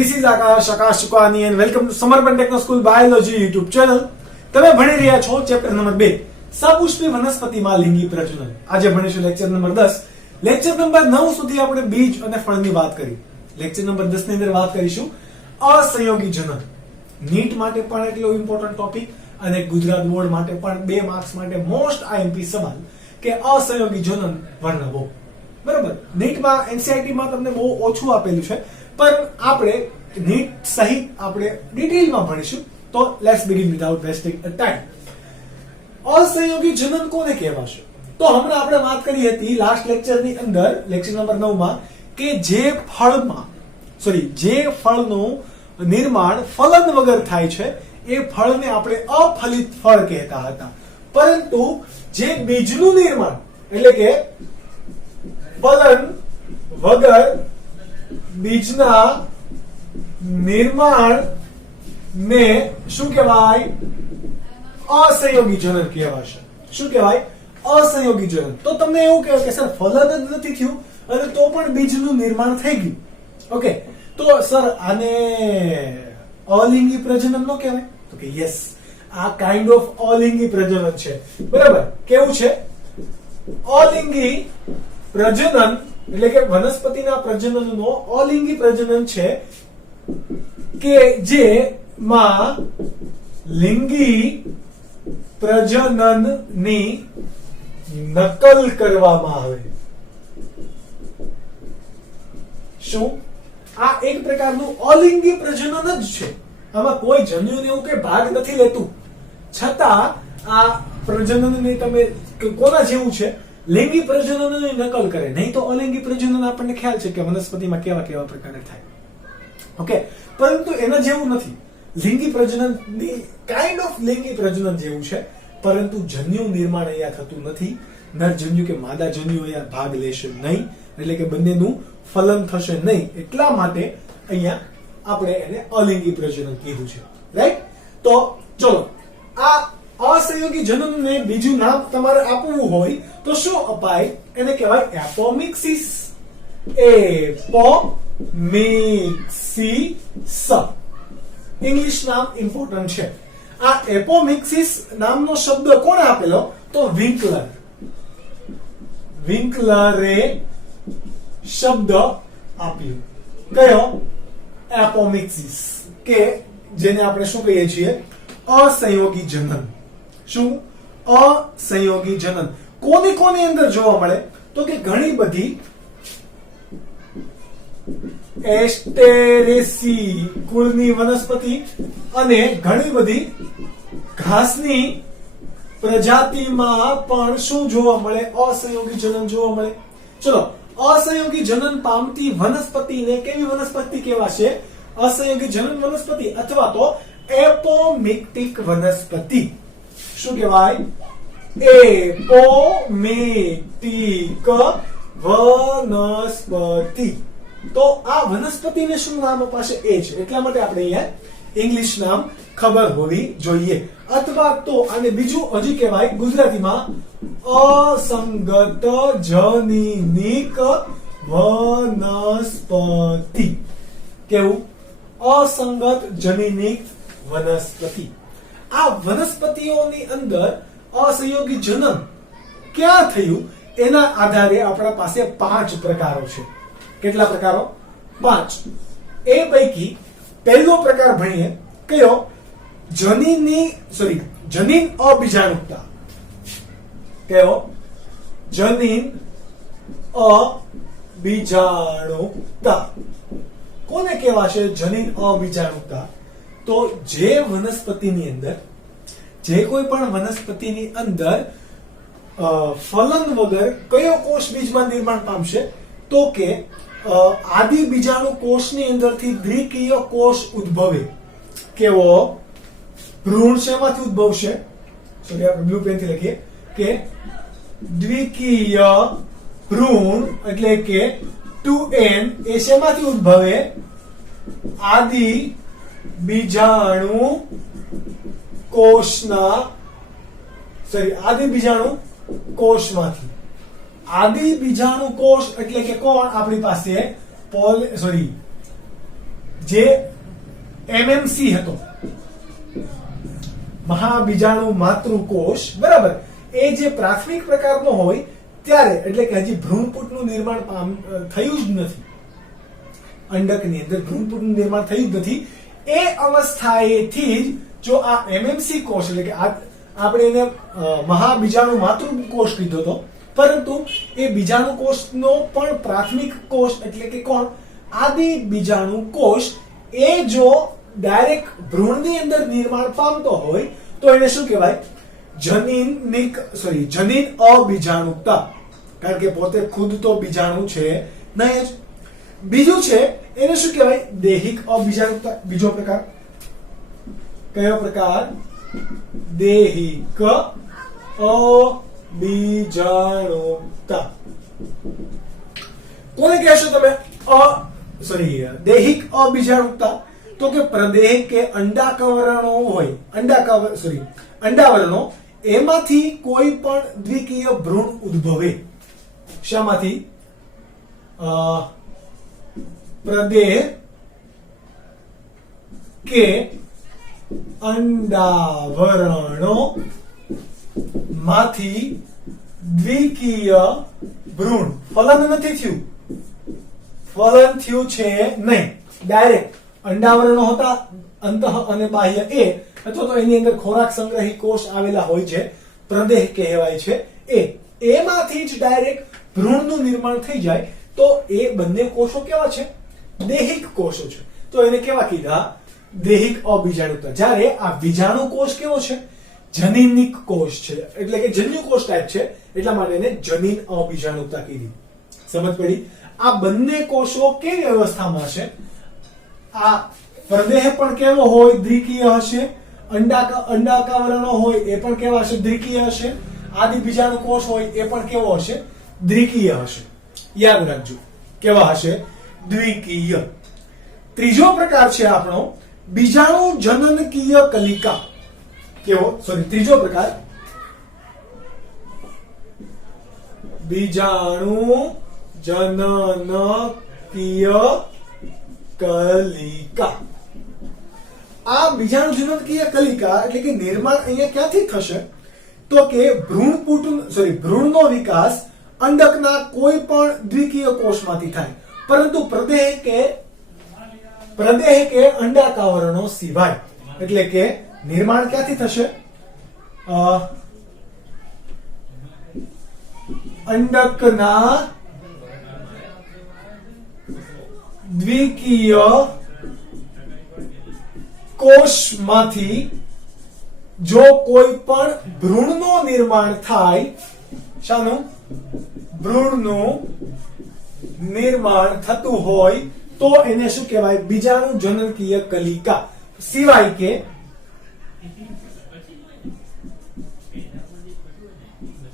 This is Akash Shukani and welcome to Samarpan Techno School Biology YouTube channel. તમે ભણી રહ્યા છો chapter number 2 સપુષ્પી વનસ્પતિમાં લિંગી પ્રજનન. આજે ભણીશું લેક્ચર નંબર 10. લેક્ચર નંબર 9 સુધી આપણે બીજ અને ફળની વાત કરી. લેક્ચર નંબર 10 ની અંદર વાત કરીશું અસંયોગી જનન. નીટ માટે પણ એટલો ઇમ્પોર્ટન્ટ ટોપિક અને ગુજરાત બોર્ડ માટે પણ 2 માર્ક્સ માટે મોસ્ટ આઈએમપી સવાલ કે અસંયોગી જનન વર્ણવો. બરાબર, નીટમાં એનસીઆરટી માં તમને બહુ ઓછું આપેલું છે, પણ આપણે નીટ સહિત આપણે ડિટેલમાં ભણીશું. તો let's begin without wasting time. અસંયોગી જનન કોને કહેવાશે? તો હમણાં આપણે વાત કરી હતી લાસ્ટ લેક્ચરની અંદર, લેક્ચર નંબર 9 માં, કે જે ફળનું નિર્માણ ફલન વગર થાય છે એ ફળને આપણે અફલિત ફળ કહેતા હતા. પરંતુ જે બીજનું નિર્માણ એટલે કે ફલન વગર બીજના નિર્માણ ને શું કહેવાય? અસંયોગી જનન કહેવાશે. શું કહેવાય? અસંયોગી જનન. તો તમને એવું કહેવાય કે સર ફલન જ નથી થયું અને તો પણ બીજનું નિર્માણ થઈ ગયું. ઓકે, તો સર આને અલિંગી પ્રજનન નો કહેવાય? તો કે યસ, આ કાઇન્ડ ઓફ અલિંગી પ્રજનન છે. બરાબર, કેવું છે? અલિંગી પ્રજનન એટલે કે વનસ્પતિના પ્રજનનનો અલિંગી પ્રજનન છે કે જેમાં લિંગી પ્રજનનની નકલ કરવામાં આવે. શું? આ એક પ્રકારનું અલિંગી પ્રજનન જ છે. આમાં કોઈ જન્યુને એવું કે ભાગ નથી લેતું, છતાં આ પ્રજનનની તમે કોના જેવું છે? લિંગી પ્રજનનની નકલ કરે. નહીં તો અલિંગી પ્રજનન આપણને ખ્યાલ છે કે વનસ્પતિમાં કેવા કેવા પ્રકારે થાય. ઓકે, પરંતુ એના જેવું નથી. લિંગી પ્રજનન કાઇન્ડ ઓફ લિંગી પ્રજનન જેવું છે, પરંતુ જન્યુ નિર્માણ અહીંયા થતું નથી. નર જન્યુ કે માદા જન્યુ અહીંયા ભાગ લેશે નહીં, એટલે કે બંનેનું ફલન થશે નહીં. એટલા માટે અહીંયા આપણે એને અલિંગી પ્રજનન કીધું છે. રાઈટ? તો ચલો, આ અસંયોગી જનનને બીજું નામ તમારે આપવું હોય તો શું અપાય? એને કહેવાય એપોમિક્સિસ. એપોમિક્સિસ ઇંગ્લિશ નામ ઇમ્પોર્ટન્ટ છે. આ એપોમિક્સિસ નામનો શબ્દ કોણે આપેલો? તો વિન્કલર. વિન્કલરે શબ્દ આપ્યો. કયો? એપોમિક્સિસ, કે જેને આપણે શું કહીએ છીએ? અસંયોગી જનન. શું? અસંયોગી જનન કોની કોની અંદર જોવા મળે? તો કે ઘણી બધી એસ્ટેરેસી કુળની વનસ્પતિ અને ઘણી બધી ઘાસની પ્રજાતિમાં પણ શું જોવા મળે? અસંયોગી જનન જોવા મળે. ચલો, અસંયોગી જનન પામતી વનસ્પતિને કેવી વનસ્પતિ કહેવાશે? અસંયોગી જનન વનસ્પતિ અથવા તો એપોમિક્ટિક વનસ્પતિ. શું કહેવાય? એપોમિક્ટિક વનસ્પતિ. તો આ વનસ્પતિને શું નામ અપાશે? એ છે. એટલા માટે આપણે અહીંયા ઇંગ્લિશ નામ ખબર હોવી જોઈએ. અથવા તો આને બીજું હજી કહેવાય ગુજરાતીમાં અસંગત જનીનિક વનસ્પતિ. કેવું? અસંગત જનીનિક વનસ્પતિ. આ વનસ્પતિઓની અંદર અસંયોગી જનન ક્યાં થયું એના આધારે આપણા પાસે 5 પ્રકારો છે. કેટલા પ્રકારો? 5. એ પૈકી પહેલો પ્રકાર ભણીએ. કયો? જનીન અબીજાણુકતા. કયો? જનીન અબીજાણુકતા. કોને કહેવાશે જનીન અબીજાણુકતા? તો જે વનસ્પતિની અંદર, જે કોઈ પણ વનસ્પતિની અંદર ફલન વગર કયો કોષ બીજમાં નિર્માણ પામશે? તો કે આદિ બીજાણુ કોષની અંદરથી દ્વિકીય કોષ ઉદ્ભવે. કેવો? ભ્રૂણ શેમાંથી ઉદ્ભવશે? સોરી, આપણે બ્લુ પેન થી લખીએ કે દ્વિકીય ભ્રૂણ એટલે કે 2n એ શેમાંથી ઉદ્ભવે? આદિ બીજાણુ કોષમાંથી. આદિ બીજાણુ કોષ એટલે કે કોણ? આપણી પાસે જે એમએમસી હતો, મહાબીજાણુ માતૃકોષ, બરાબર, એ જે પ્રાથમિક પ્રકારનો હોય ત્યારે, એટલે કે હજી ભ્રૂણપુટનું નિર્માણ થયું જ નથી, અંડકની અંદર ભ્રૂણપુટનું નિર્માણ થયું જ નથી, એ અવસ્થાએથી જ જો આ એમએમસી કોષ, એટલે કે આપણે એને મહાબીજાણુ માતૃકોષ કીધો હતો, પરંતુ એ બીજાણુ કોષનો પણ પ્રાથમિક કોષ એટલે કે કોણ, આદિ બીજાણુ કોષ, એ જો ડાયરેક્ટ ભ્રૂણની અંદર નિર્માણ પામતો હોય તો એને શું કહેવાય? જનીન અબીજાણુકતા, કારણ કે પોતે ખુદ તો બીજાણુ છે નહીં જ. બીજું છે એને શું કહેવાય? દૈહિક અબીજાણુકતા. બીજો પ્રકાર કયો પ્રકાર? દૈહિક અબીજાણુકતા. કોને કહેશો તમે દૈહિક અબીજાણુકતા? તો કે પ્રદેહ કે અંડાકવરણો હોય, અંડાવરણો, એમાંથી કોઈ પણ દ્વિકીય ભ્રૂણ ઉદ્ભવે. શામાંથી? પ્રદેહ કે અંડાવરણો માંથી દ્વિકીય ભ્રૂણ. ફલન નથી થયું, ફલન થયું છે નહીં, ડાયરેક્ટ અંડાવરણો હતા, અંતઃ અને બાહ્ય, એ અથવા તો એની અંદર ખોરાક સંગ્રહી કોષ આવેલા હોય છે, પ્રદેહ કહેવાય છે, એમાંથી જ ડાયરેક્ટ ભ્રૂણનું નિર્માણ થઈ જાય તો એ બંને કોષો કેવા છે? દૈહિક કોષો છે. તો એને કેવા કીધા? દૈહિક અબીજાણુકતા. જ્યારે આ બીજાણુ કોષ કેવો છે? જનીનિક કોષ છે, એટલે કે જન્યુ કોષ ટાઈપ છે, એટલા માટે એને જનીન અબીજાણુકતા કીધી. સમજ પડી? આ બંને કોષો કેવી અવસ્થામાં છે? આ પ્રદેહ પણ કેવો હોય? દ્વિકીય હશે. અંડાકાવરણો હોય એ પણ કેવા હશે? દ્વિકીય હશે. આદિ બીજાણુ કોષ હોય એ પણ કેવો હશે? દ્વિકીય હશે. યાદ રાખજો, કેવા હશે? દ્વિકીય. ત્રીજો પ્રકાર છે આપણો બીજાણુ જનનકીય કલિકા. કેવો? ત્રીજો પ્રકાર બીજાણુ જનનકીય કલિકા. આ બીજાણુ જનનકીય કલિકા એટલે કે નિર્માણ અહીંયા ક્યાંથી થશે? તો કે ભ્રૂણનો વિકાસ અંડકના કોઈ પણ દ્વિકીય કોષમાંથી થાય, પરંતુ પ્રદેહ કે અંડાકાવરણો સિવાય. એટલે કે નિર્માણ ક્યાંથી થશે? અંડકના દ્વિકીય કોષમાંથી જો કોઈ પણ ભ્રૂણનું નિર્માણ થાય, શાનું? ભ્રૂણનું નિર્માણ થતું હોય તો એને શું કહેવાય? બીજાણુ જનનકીય કલિકા. સિવાય કે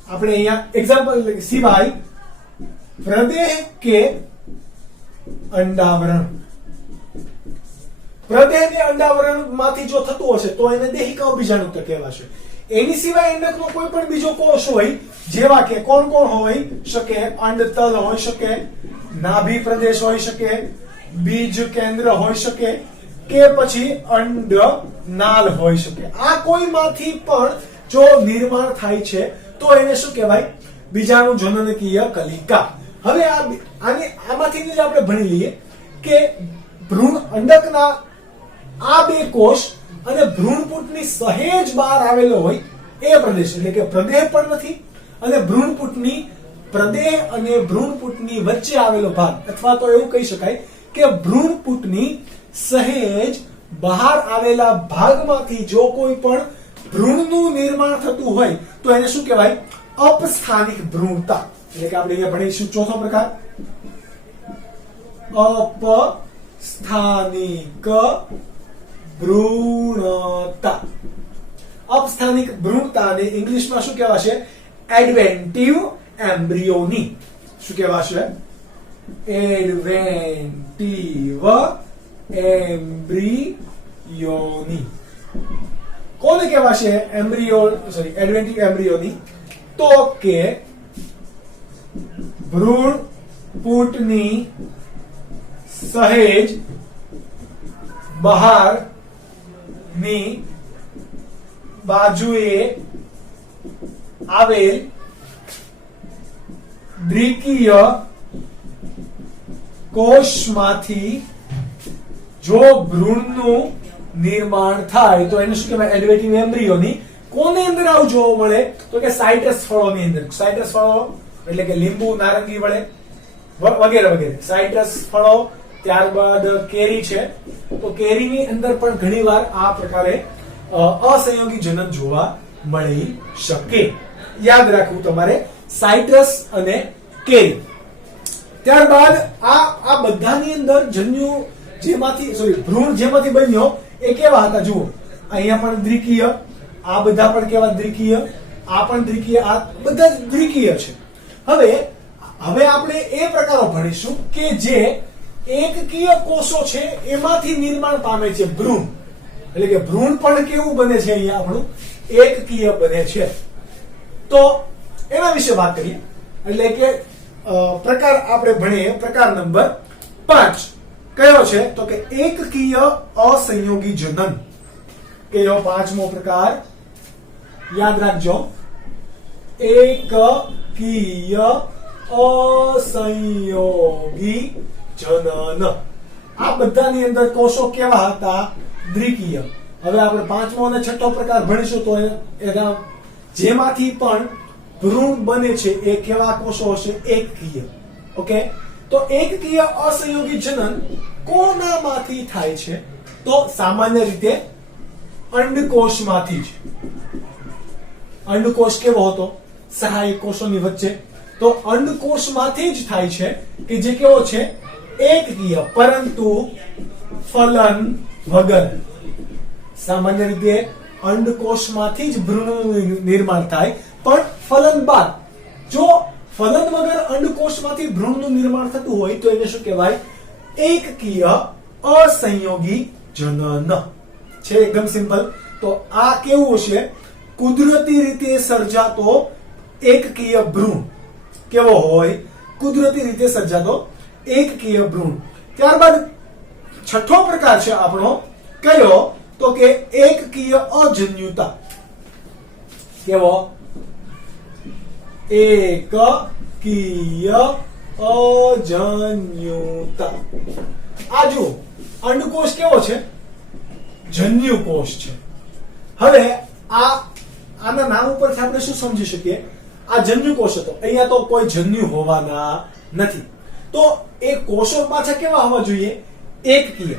આપણે અહીંયા એક્ઝામ્પલ, સિવાય પ્રદેહ કે અંડાવરણ. પ્રદેહ કે અંડાવરણ માંથી જો થતું હશે તો એને દૈહિક અબીજાણુકતા કહેવાશે. એની સિવાય અંડકનો કોઈ પણ બીજો કોષ હોય, જેવા કે કોણ હોય શકે? અંડતલ હોઈ શકે, નાભી પ્રદેશ હોઈ શકે, બીજ કેન્દ્ર હોઈ શકે, કે પછી અંડ નાલ હોઈ શકે. આ કોઈમાંથી પણ જો નિર્માણ થાય છે તો એને શું કહેવાય? બીજાણુ જનનકીય કલિકા. હવે આમાંથી જ આપણે ભણી લઈએ કે ભ્રૂણ અંડકના આ બે કોષ અને ભ્રૂણપુટની સહેજ બહાર આવેલો હોય એ પ્રદેશ, એટલે કે પ્રદેહ પણ નથી અને પ્રદેહ અને ભ્રૂણપુટની વચ્ચે આવેલો ભાગ, અથવા તો એવું કહી શકાય કે ભ્રૂણપુટની સહેજ બહાર આવેલા ભાગમાંથી જો કોઈ પણ ભ્રૂણનું નિર્માણ થતું હોય તો એને શું કહેવાય? અપસ્થાનિક ભ્રૂણતા. એટલે કે આપણે અહીંયા ભણીશું ચોથો પ્રકાર, અપસ્થાનિક ભ્રૂણતા. અપસ્થાનિક ભ્રૂણતાને ઇંગ્લિશમાં શું કહેવાશે? એડવેન્ટિવ એમ્બ્રિયોની. શું કહેવાશે? એડવેન્ટિવ એમ્બ્રિયોની. કોને કહેવાશે એડવેન્ટિવ એમ્બ્રિયોની? તો કે ભ્રૂણપુટની સહેજ બહારની બાજુએ આવેલ દ્વિકીય કોષમાંથી જો ભ્રૂણનું નિર્માણ થાય તો એને શું કહેવાય? એડવેટિવ એમ્બ્રિયોની. કોની અંદર આવું જોવા મળે? તો કે સાઇટ્રસ ફળોની અંદર. સાઇટ્રસ ફળો એટલે કે લીંબુ, નારંગી વડે વગેરે વગેરે. સાઇટ્રસ ફળો, ત્યારબાદ કેરી છે, તો કેરીની અંદર પણ ઘણીવાર આ પ્રકારે અસંયોગી જનન જોવા મળી શકે. યાદ રાખવું તમારે, સાઇટ્રસ અને કેરી. ત્યારબાદ આ બધાની અંદર જન્યુ ભ્રૂણ જેમાંથી બન્યો એ કેવા હતા? જુઓ, અહીંયા પણ દ્વિકીય, આ બધા પણ કેવા? દ્વિકીય. આ પણ દ્વિકીય, આ બધા દ્વિકીય છે. હવે આપણે એ પ્રકારો ભણીશું કે જે એકકીય કોષો છે એમાંથી નિર્માણ પામે છે ભ્રૂણ. એટલે કે ભ્રૂણ પણ કેવું બને છે? અહીંયા આપણું એકકીય બને છે. તો એના વિશે વાત કરીએ. એટલે કે પ્રકાર આપણે ભણીએ. પ્રકાર નંબર 5 કયો છે? તો કે એકકીય અસંયોગી જનન. કયો? 5મો પ્રકાર. યાદ રાખજો, એકકીય અસંયોગી જનન. આ બધાની અંદર કોષો કેવા હતા? દ્વિકીય. હવે આપણે 5મો અને 6થો પ્રકાર ભણીશું તો એના જેમાંથી પણ ભ્રૂણ બને છે એ કેવા કોષો હશે? એકકીય. ઓકે, તો એકકીય અસંયોગી જનન કોનામાંથી થાય છે? તો સામાન્ય રીતે અંડકોષમાંથી જ. અંડકોષ કેવો હતો? સહાયક કોષોની વચ્ચે. તો અંડકોષમાંથી જ થાય છે કે જે કેવો છે? એકકીય, પરંતુ ફલન વગર. સામાન્ય રીતે અંડકોષમાંથી જ ભ્રૂણનું નિર્માણ થાય, પણ ફલન બાદ. જો ફલન વગર અંડકોષમાંથી ભ્રૂણનું નિર્માણ થતું હોય તો એને શું કહેવાય? એકકીય અસંયોગી જનન છે. એકદમ સિમ્પલ. તો આ કેવું છે? કુદરતી રીતે સર્જાતો એકકીય ભ્રૂણ. કેવો હોય? કુદરતી રીતે સર્જાતો એકકીય ભ્રૂણ. ત્યારબાદ 6થો પ્રકાર છે આપણો કયો? તો કે એકકીય અજન્યુતા. કેવો? એકકીય અજન્યુતા. આ જુઓ, અંડકોષ કેવો છે? જન્યુ કોષ છે. હવે આના નામ ઉપરથી આપણે શું સમજી શકીએ? આ જન્યુ કોષ હતો, અહીંયા તો કોઈ જન્યુ હોવાના નથી. તો એ કોષો પાછા કેવા હોવા જોઈએ? એકકીય.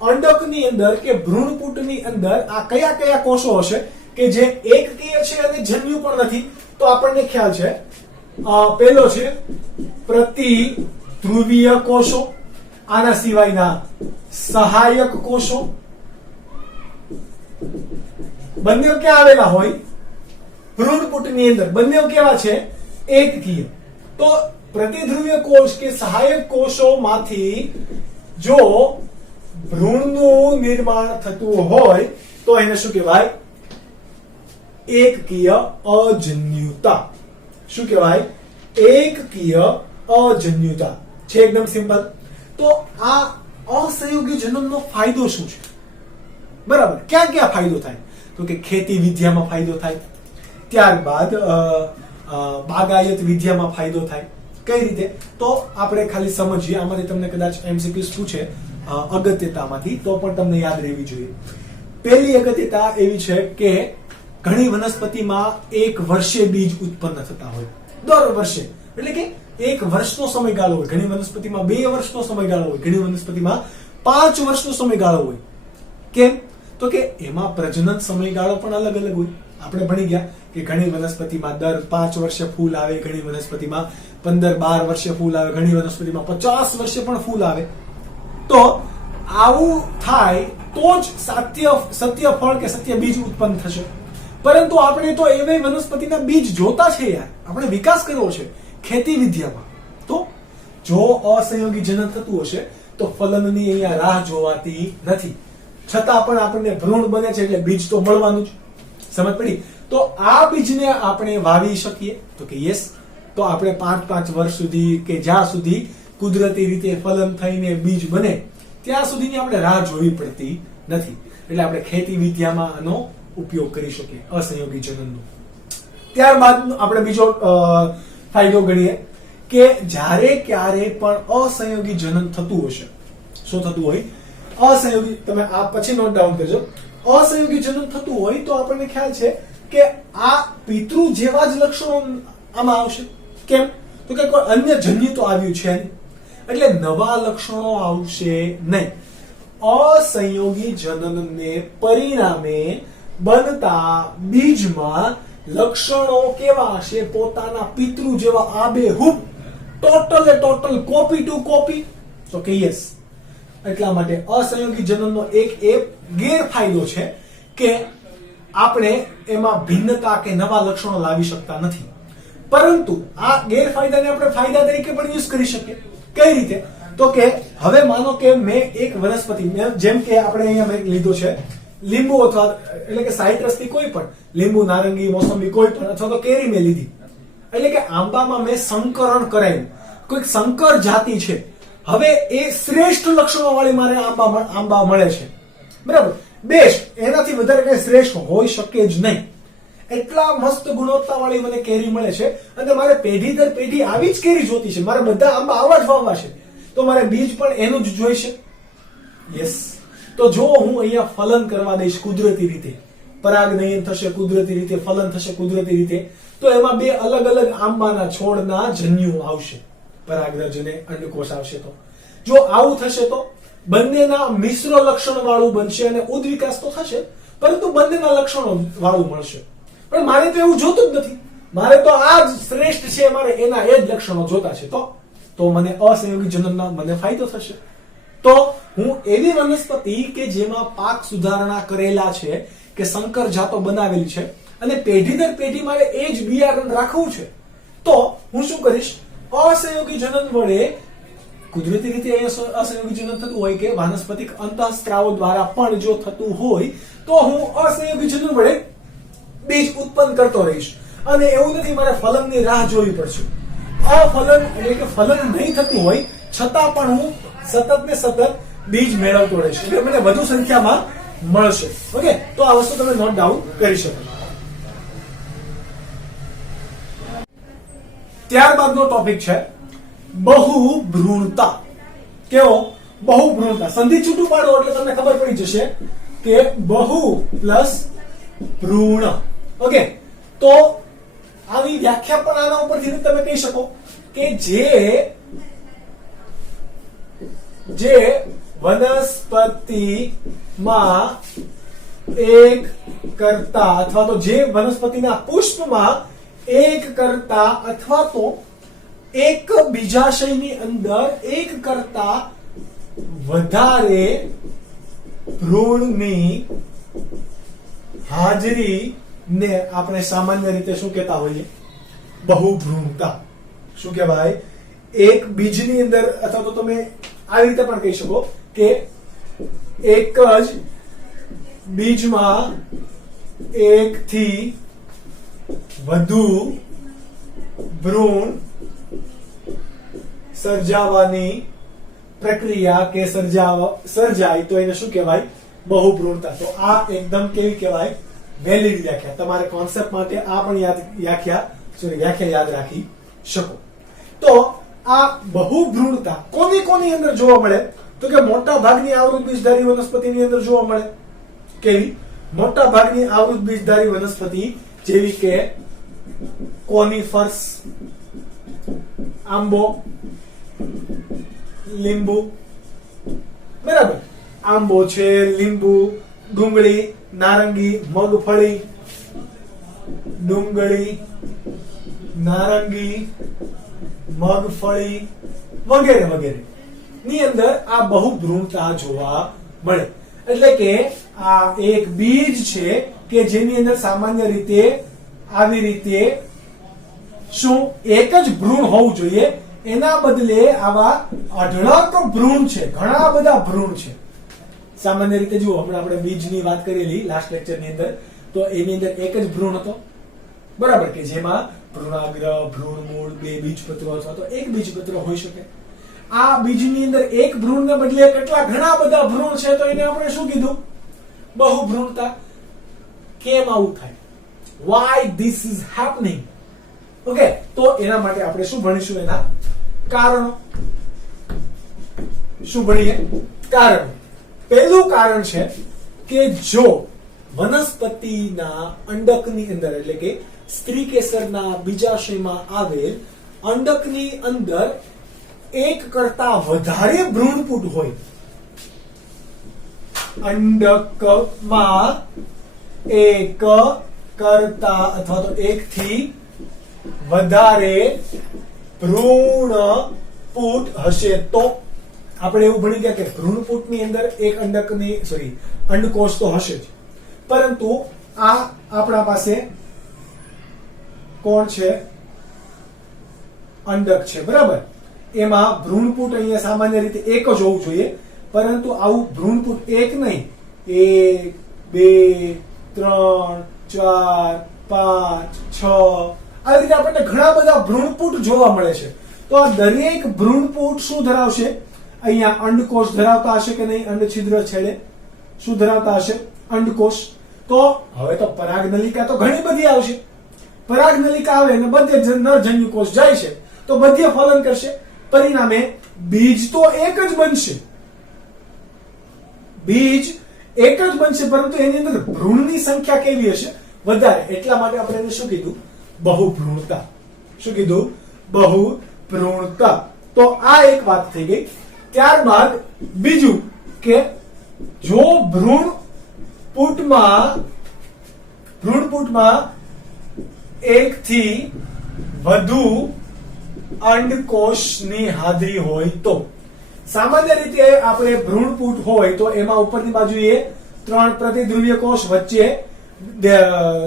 અંડકની અંદર કે ભ્રૂણપૂટની અંદર આ કયા કયા કોષો હશે કે જે એકકીય છે અને જન્યુ પણ નથી? તો આપણને ખ્યાલ છે, પહેલો છે પ્રતિધ્રુવીય કોષો, આના સિવાયના સહાયક કોષો. બંને ક્યાં આવેલા હોય? ભ્રૂણપૂટની અંદર. બંને કેવા છે? એકકીય. તો પ્રતિધ્રુવીય કોષ કે સહાયક કોષોમાંથી જો ભ્રૂણનું નિર્માણ થતું હોય તો એને શું કહેવાય? એકકીય અજન્યુતા. શું કહેવાય? એકકીય અજન્યુતા છે. એકદમ સિમ્પલ. તો આ અસંયોગી જનનનો ફાયદો શું છે? બરાબર, ક્યાં ક્યાં ફાયદો થાય? તો કે ખેતી વિદ્યામાં ફાયદો થાય, ત્યારબાદ બાગાયત વિદ્યામાં ફાયદો થાય. કઈ રીતે? તો આપણે ખાલી સમજીએ. આમાંથી તમને કદાચ એમસીક્યુઝ પૂછે અગત્યતામાંથી, તો પણ તમને યાદ રહેવી જોઈએ. પહેલી અગત્યતા એવી છે કે ઘણી વનસ્પતિમાં એક વર્ષે બીજ ઉત્પન્ન થતા હોય. દર વર્ષે. એટલે કે એક વર્ષનો સમયગાળો હોય. ઘણી વનસ્પતિમાં 2 વર્ષનો સમયગાળો હોય, ઘણી વનસ્પતિમાં 5 વર્ષનો સમયગાળો હોય. કેમ? તો કે એમાં પ્રજનન સમયગાળો પણ અલગ અલગ હોય. આપણે ભણી ગયા કે ઘણી વનસ્પતિમાં દર 5 વર્ષે ફૂલ આવે, ઘણી વનસ્પતિમાં 15-12 વર્ષે ફૂલ આવે, ઘણી વનસ્પતિમાં 50 વર્ષે પણ ફૂલ આવે. તો આવું થાય તો જ સત્ય ફળ કે સત્ય બીજ ઉત્પન્ન થશે. પરંતુ આપણે તો એવી વનસ્પતિના બીજ જોતા છે યાર. આપણે વિકાસ કરવો છે ખેતી વિદ્યામાં. તો જો અસંયોગી જનન થતું હશે તો ફલનની અહીંયા રાહ જોવાતી નથી. છતાં પણ આપણને ભ્રૂણ બને છે એટલે બીજ તો મળવાનું જ. સમજ પડી? તો આ બીજને આપણે વાવી શકીએ? તો કે યસ. તો આપણે 5-5 વર્ષ સુધી કે જ્યાં સુધી કુદરતી રીતે ફલન થઈને બીજ બને ત્યાં સુધીની આપણે રાહ જોવી પડતી નથી. એટલે આપણે ખેતી વિદ્યામાં આનો ઉપયોગ કરી શકીએ અસંયોગી જનનનો. ત્યારબાદ આપણે બીજો ફાયદો ગણીએ કે જ્યારે ક્યારે પણ અસંયોગી જનન થતું હશે, શું થતું હોય? અસંયોગી, તમે આ પછી નોટ ડાઉન કરજો. અસંયોગી જનન થતું હોય તો આપણને ખ્યાલ છે કે આ પિતૃ જેવા જ લક્ષણો આમાં આવશે. કેમ? તો કે કોઈ અન્ય જન્યુ તો આવ્યું છે નહીં, એટલે નવા લક્ષણો આવશે નહીં. અસંયોગી જનનને પરિણામે બનતા બીજમાં લક્ષણો કેવા હશે? પોતાના પિતૃ જેવા આબેહૂબ, ટોટલ કોપી ટુ કોપી. તો કે યસ. એટલા માટે અસંયોગી જનનનો એક એ ગેરફાયદો છે કે આપણે એમાં ભિન્નતા કે નવા લક્ષણો લાવી શકતા નથી. પરંતુ આ ગેરફાયદાને આપણે ફાયદા તરીકે પણ યુઝ કરી શકીએ. કઈ રીતે? તો કે હવે માનો કે મેં એક વનસ્પતિ, જેમ કે આપણે અહીંયા મેં લીધો છે લીંબુ, અથવા એટલે કે સાઇટ્રસ થી કોઈ પણ લીંબુ, નારંગી, મોસંબી કોઈ પણ, અથવા તો કેરી મેં લીધી. એટલે કે આંબામાં મેં સંકરણ કરાયું, કોઈક સંકર જાતિ છે. હવે એ શ્રેષ્ઠ લક્ષણો વાળી મારે આંબા મળે છે, બરાબર? બેસ્ટ, એનાથી વધારે કઈ શ્રેષ્ઠ હોઈ શકે જ નહીં. એટલા મસ્ત ગુણવત્તા વાળી મને કેરી મળે છે અને મારે પેઢી દર પેઢી આવી જ કેરી જોતી છે. મારે બધા આંબા આવા જ વાવવા છે, તો મારે બીજ પણ એનું જ જોઈશે. યસ. તો જો હું અહીંયા ફલન કરવા દઈશ કુદરતી રીતે, પરાગનયન થશે કુદરતી રીતે, ફલન થશે કુદરતી રીતે, તો એમાં બે અલગ અલગ આંબાના છોડના જન્યુ આવશે, પરાગરજ અને અંડકોષ આવશે. તો જો આવું થશે તો બંનેના મિશ્ર લક્ષણ વાળું બનશે અને ઉદ્વિકાસ તો થશે, પરંતુ બંનેના લક્ષણો વાળું મળશે. પણ મારે તો એવું જોતું જ નથી. મારે તો આ જ શ્રેષ્ઠ છે, મારે એના એ જ લક્ષણો જોતા છે. તો મને અસંયોગી જનનનો મને ફાયદો થશે. તો હું એવી વનસ્પતિ કે જેમાં પાક સુધારણા કરેલા છે, કે સંકર જાતો બનાવેલી છે, અને પેઢી દર પેઢી મારે એ જ બિયારણ રાખવું છે, તો હું શું કરીશ? અસંયોગી જનન વડે, કુદરતી રીતે અહીંયા અસંયોગી જનન થતું હોય કે વાનસ્પતિક અંતઃસ્ત્રાવો દ્વારા પણ જો થતું હોય, તો હું અસંયોગી જનન વડે બીજ ઉત્પન્ન કરતો રહીશ. અને એવું નથી મારે ફલનની રાહ જોવી પડશે. અફલન એટલે કે ફલન નહીં થતું હોય છતાં પણ હું સતત ને સતત બીજ મેળવતો રહીશ, એટલે મને વધુ સંખ્યામાં મળશે. ઓકે, તો આ વસ્તુ તમે નોટ ડાઉન કરી શકો. ત્યારબાદનો ટોપિક છે બહુભ્રૂણતા. કેવો? બહુભ્રૂણતા. સંધિ છૂટું પાડો એટલે તમને ખબર પડી જશે કે બહુ પ્લસ ભ્રૂણ. ઓકે, તો આવી વ્યાખ્યા પણ આના ઉપરથી તમે કહી શકો કે જે વનસ્પતિમાં એક કરતા, અથવા તો જે વનસ્પતિના પુષ્પમાં એક કરતા અથવા તો એક બીજાશયની અંદર એક કરતા વધારે ભ્રૂણની હાજરી ને આપણે સામાન્ય રીતે શું કહેતા હોઈએ? બહુભ્રૂણતા. શું કહેવાય? એક બીજની અંદર, અથવા તો તમે આવી રીતે પણ કહી શકો કે એક જ બીજમાં એક થી વધુ ભ્રૂણ સર્જાવાની પ્રક્રિયા કે સર્જાય તો એને શું કહેવાય? બહુભ્રૂણતા. તો આ એકદમ કેવી કહેવાય? વેલિડ વ્યાખ્યા. તમારે કોન્સેપ્ટ માટે આ પણ વ્યાખ્યા યાદ રાખી શકો. તો આ બહુભ્રૂણતા કોની અંદર જોવા મળે? તો કે મોટા ભાગની આવૃત બીજધારી વનસ્પતિની અંદર જોવા મળે. કેવી? મોટા ભાગની આવૃત બીજધારી વનસ્પતિ જેવી કે કોનિફર્સ, આંબો, લીંબુ, બરાબર? આંબો છે, લીંબુ, ડુંગળી, નારંગી, મગફળી, ડુંગળી, નારંગી, મગફળી વગેરે વગેરે ની અંદર આ બહુભ્રૂણતા જોવા મળે. એટલે કે આ એક બીજ છે કે જેની અંદર સામાન્ય રીતે આવી રીતે શું એક જ ભ્રૂણ હોવું જોઈએ, એના બદલે આવા અઢળક ભ્રૂણ છે, ઘણા બધા ભ્રૂણ છે. સામાન્ય રીતે જુઓ, હમણાં આપણે બીજની વાત કરેલી લાસ્ટ લેક્ચરની અંદર, તો એની અંદર એક જ ભ્રૂણ હતો, બરાબર? કે જેમાં ભ્રૂણાગ્ર, ભ્રૂણમૂળ, બે બીજપત્રો અથવા તો એક બીજપત્ર હોઈ શકે. આ બીજની અંદર એક ભ્રૂણને બદલે કેટલા ઘણા બધા ભ્રૂણ છે તો એને આપણે શું કીધું? બહુભ્રૂણતા. કેમ આવું થાય? why this is happening? Okay, તો એના માટે આપણે શું ભણીશું? એના કારણો. શું ભણીએ? કારણ. પહેલું કારણ છે કે જો વનસ્પતિના અંડકની અંદર એટલે કે સ્ત્રી કેસરના બીજાશયમાં આવેલ અંડકની અંદર એક કરતા વધારે ભ્રૂણપુટ હોય, અંડકમાં એક કરતા અથવા તો એકથી વધારે ભ્રૂણપુટ હશે તો આપણે એવું ભણી ગયા કે ભ્રૂણપુટની અંદર એક અંડકોષ તો હશે જ, પરંતુ આ આપણા પાસે કોણ છે? અંડક છે, બરાબર. એમાં ભ્રૂણપુટ અહીંયા સામાન્ય રીતે એક જ હોવું જોઈએ, પરંતુ આવું ભ્રૂણપુટ એક નહીં, 1 2 3 4 5 6 આવી રીતે આપણને ઘણા બધા ભ્રૂણપુટ જોવા મળે છે. તો આ દરેક ભ્રૂણપુટ શું ધરાવશે? અહીંયા અંડકોષ ધરાવતા હશે કે નહીં? અંડછિદ્ર છેડે શું ધરાવતા હશે? અંડકોષ. તો હવે તો પરાગનલિકા તો ઘણી બધી આવશે. પરાગનલિકા આવે અને બધે નરજન્યુ કોષ જાય છે તો બધે ફલન કરશે. પરિણામે બીજ તો એક જ બનશે, બીજ એક જ બનશે, પરંતુ એની અંદર ભ્રૂણની સંખ્યા કેવી હશે? વધારે. એટલા માટે આપણે એને શું કીધું? બહુભ્રૂણતા. શું કીધું? બહુભ્રૂણતા. તો આ એક વાત થઈ ગઈ. ત્યારબાદ બીજું કે જો ભ્રૂણપુટમાં એકથી વધુ અંડકોષની હાજરી હોય તો સામાન્ય રીતે આપણે ભ્રૂણપુટ હોય તો એમાં ઉપરની બાજુએ 3 પ્રતિધ્રુવીય કોષ, વચ્ચે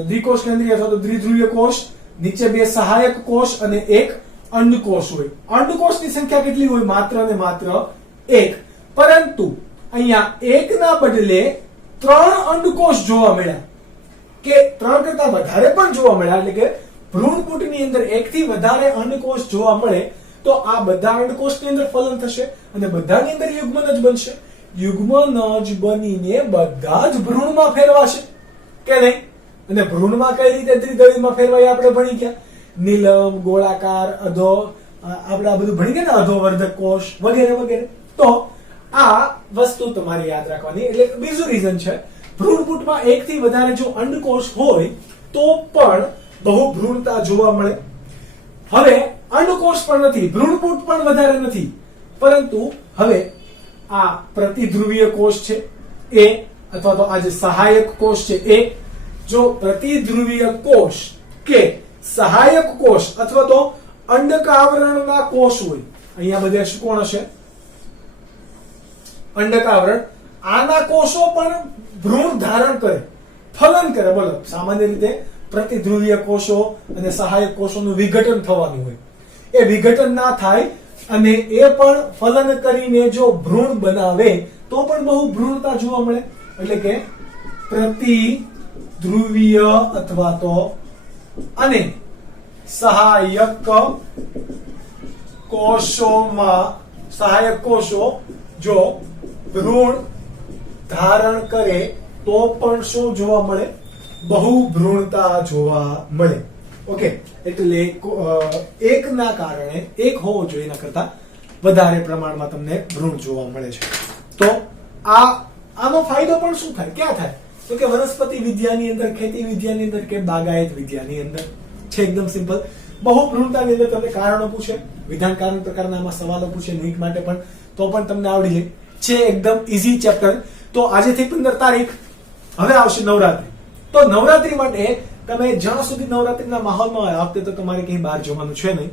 દ્વિકોષ કેન્દ્રીય અથવા તો દ્વિધ્રુવીય કોષ, નીચે 2 સહાયક કોષ અને એક અંડકોષ હોય. અંડકોષની સંખ્યા કેટલી હોય? માત્ર ને માત્ર 1. પરંતુ અહીંયા 1 ના બદલે 3 અંડકોષ જોવા મળ્યા, કે 3 કરતા વધારે પણ જોવા મળ્યા. એટલે કે ભ્રૂણપુટની અંદર 1 થી વધારે અંડકોષ જોવા મળે તો આ બધા અંડકોષની અંદર ફલન થશે અને બધાની અંદર યુગ્મન જ બનશે. યુગ્મન જ બનીને બધા જ ભ્રૂણમાં ફેરવાશે કે નહીં? અને ભ્રૂણમાં કઈ રીતે દ્વિદળીમાં ફેરવાય આપણે ભણી ગયા. નીલમ, ગોળાકાર, અધો, આપણે આ બધું ભણી ગયા ને, અધોવર્ધક કોષ વગેરે વગેરે. તો આ વસ્તુ તમારે યાદ રાખવાની. એટલે બીજું રીઝન છે, ભ્રૂણપુટમાં 1 થી વધારે જો અંડકોષ હોય તો પણ બહુભ્રૂણતા જોવા મળે. હવે અંડકોષ પણ નથી, ભ્રૂણપુટ પણ વધારે નથી, પરંતુ હવે આ પ્રતિધ્રુવીય કોષ છે એ, અથવા તો આ જે સહાયક કોષ છે એ, જો પ્રતિધ્રુવીય કોષ કે સહાયક કોષ અથવા તો અંડકાવરણના કોષ હોય, અહીંયા બધે શું કોણ હશે? અંડકાવરણ. આના કોષો પણ ભ્રૂણ ધારણ કરે, ફલન કરે. બોલો, સામાન્ય રીતે પ્રતિધ્રુવીય કોષો અને સહાયક કોષોનું વિઘટન થવાનું હોય, એ વિઘટન ના થાય અને એ પણ ફલન કરીને જો ભ્રૂણ બનાવે તો પણ બહુભ્રૂણતા જોવા મળે. એટલે કે પ્રતિધ્રુવીય અથવા તો અને સહાયક કોષો જો ભ્રૂણ ધારણ કરે તો પણ શું જોવા મળે? બહુભ્રૂણતા જોવા મળે. ઓકે, એટલે એકના કારણે એક હોવો જોઈએ એના કરતા વધારે પ્રમાણમાં તમને ભ્રૂણ જોવા મળે છે. તો આનો ફાયદો પણ શું થાય? ક્યાં થાય? તો કે વનસ્પતિ વિદ્યાની અંદર, ખેતી વિદ્યાની અંદર કે બાગાયત વિદ્યાની અંદર છે. એકદમ સિમ્પલ. બહુભ્રૂણતાની અંદર તમને કારણો પૂછે, વિધાન કારણ પ્રકારના આમાં સવાલો પૂછે નીટ માટે પણ, તો પણ તમને આવડી જાય છે. એકદમ ઈઝી ચેપ્ટર. તો આજેથી 15 તારીખ હવે આવશે નવરાત્રી. તો નવરાત્રી માટે તમે જ્યાં સુધી નવરાત્રીના માહોલમાં હોય, આ વખતે તો તમારે કઈ બહાર જવાનું છે નહીં,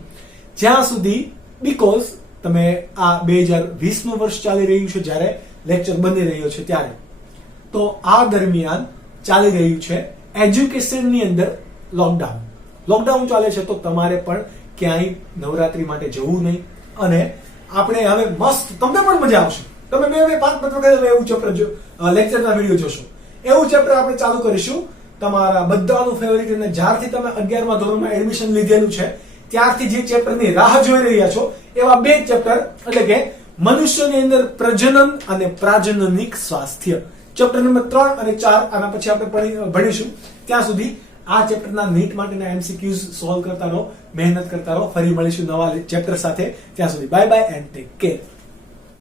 જ્યાં સુધી, બીકોઝ તમે આ 2020 નું વર્ષ ચાલી રહ્યું છે, જ્યારે લેક્ચર બની રહ્યો છે ત્યારે, તો આ દરમિયાન ચાલી રહ્યું છે એજ્યુકેશનની અંદર લોકડાઉન ચાલે છે. તો તમારે પણ ક્યાંય નવરાત્રી માટે જવું નહીં અને આપણે હવે મસ્ત, તમને પણ મજા આવશે. તમે 2-5 વખત એવું ચેપ્ટર લેક્ચરના વિડીયો જોશો. એવું ચેપ્ટર આપણે ચાલુ કરીશું તમારા બધાનું ફેવરિટ, અને જ્યારથી તમે 11મા ધોરણમાં એડમિશન લીધેલું છે ત્યારથી જે ચેપ્ટરની રાહ જોઈ રહ્યા છો એવા બે ચેપ્ટર એટલે કે મનુષ્યની અંદર પ્રજનન અને પ્રાજનનિક સ્વાસ્થ્ય, ચેપ્ટર નંબર 3 અને 4 આના પછી આપણે ભણીશું. ત્યાં સુધી આ ચેપ્ટરના નીટ માટેના MCQs સોલ્વ કરતા રહો, મહેનત કરતા રહો. ફરી મળીશું નવા ચેપ્ટર સાથે. ત્યાં સુધી bye bye and take care.